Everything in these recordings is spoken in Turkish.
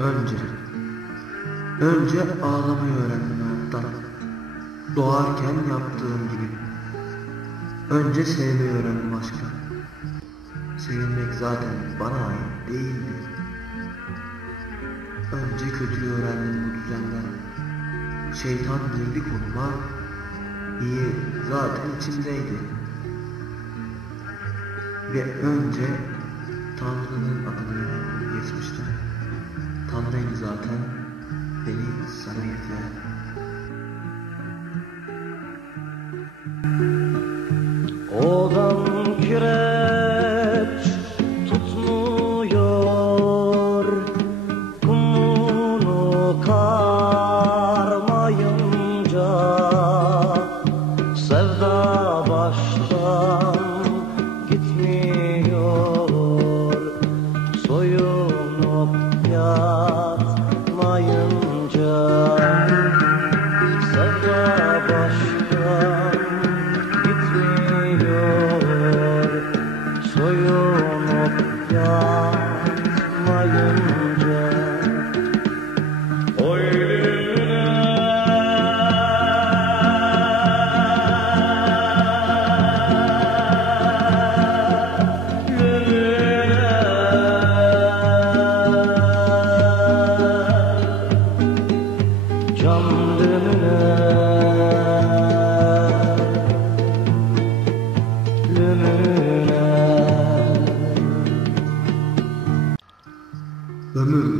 Önce, önce ağlamayı öğrendim hayattan. Doğarken yaptığım gibi. Önce sevmeyi öğrendim aşkı. Sevilmek zaten bana ait değildi. Önce kötülüğü öğrendim bu düzenden. Şeytan girdi koluma, iyi zaten içimdeydi. Ve önce Tanrı'nın adını geçmişte. Tanrı'ydı zaten beni sana getiren. Ömür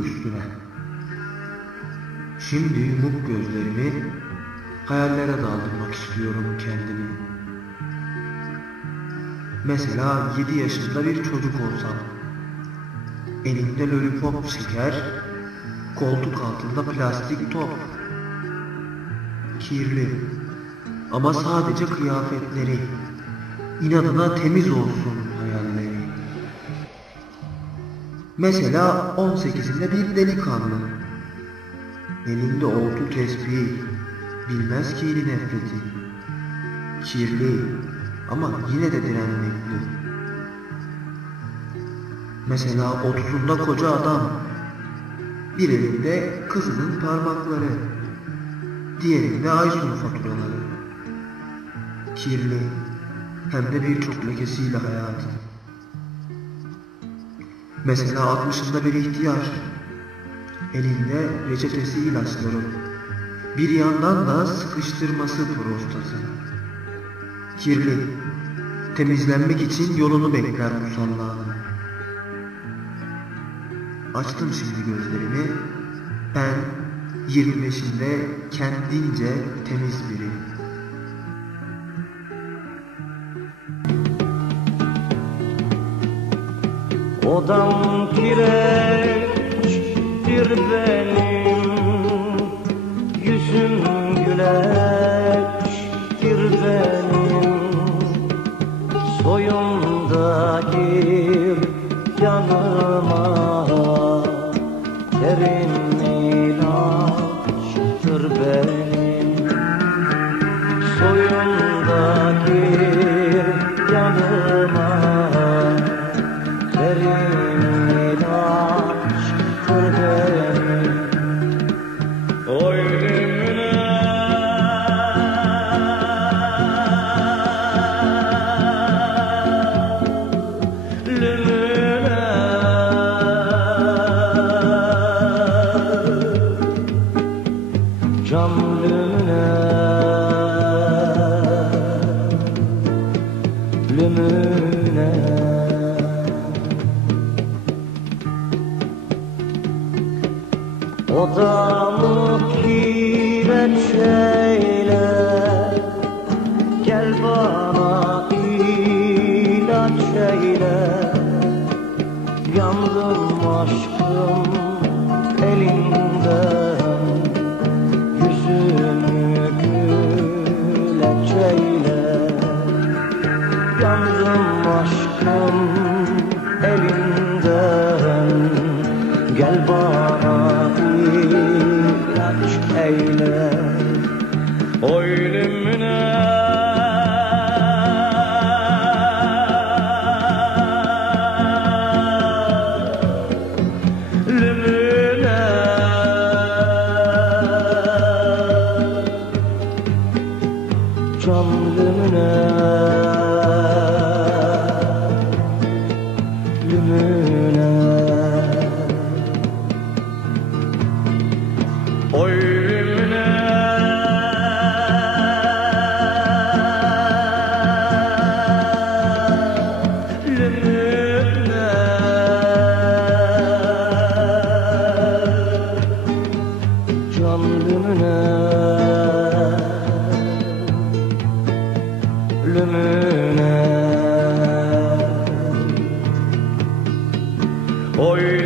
üstüne. Şimdi yumup gözlerimi, hayallere daldırmak istiyorum kendimi. Mesela 7 yaşında bir çocuk olsam, elimde lollipop şeker, koltuk altında plastik top. Kirli ama sadece kıyafetleri, inadına temiz olsun hayalleri. Mesela 18'inde bir delikanlı. Elinde oldu tesbih. Bilmez ki eli nefreti. Kirli ama yine de direnmekli. Mesela 30'unda koca adam. Bir elinde kızının parmakları. Diğerinde sonu faturaları. Kirli hem de birçok lekesiyle hayatı. Mesela 60'ında bir ihtiyar. Elinde reçetesi ilaçları. Bir yandan da sıkıştırması prostatı. Kirli. Temizlenmek için yolunu bekler musallağın. Açtım şimdi gözlerimi. Ben 25'inde kendince temiz biri. Odam kireçtir benim Yüzüm güleçtir benim Soyumda Cam lümüne Lümüne Odamı kireç eyle Gel bana ilaç eyle. Yandım aşkım eyle Oylümüne Lümüne. Can lümüne. Lümüne. Lümüne Ölümüne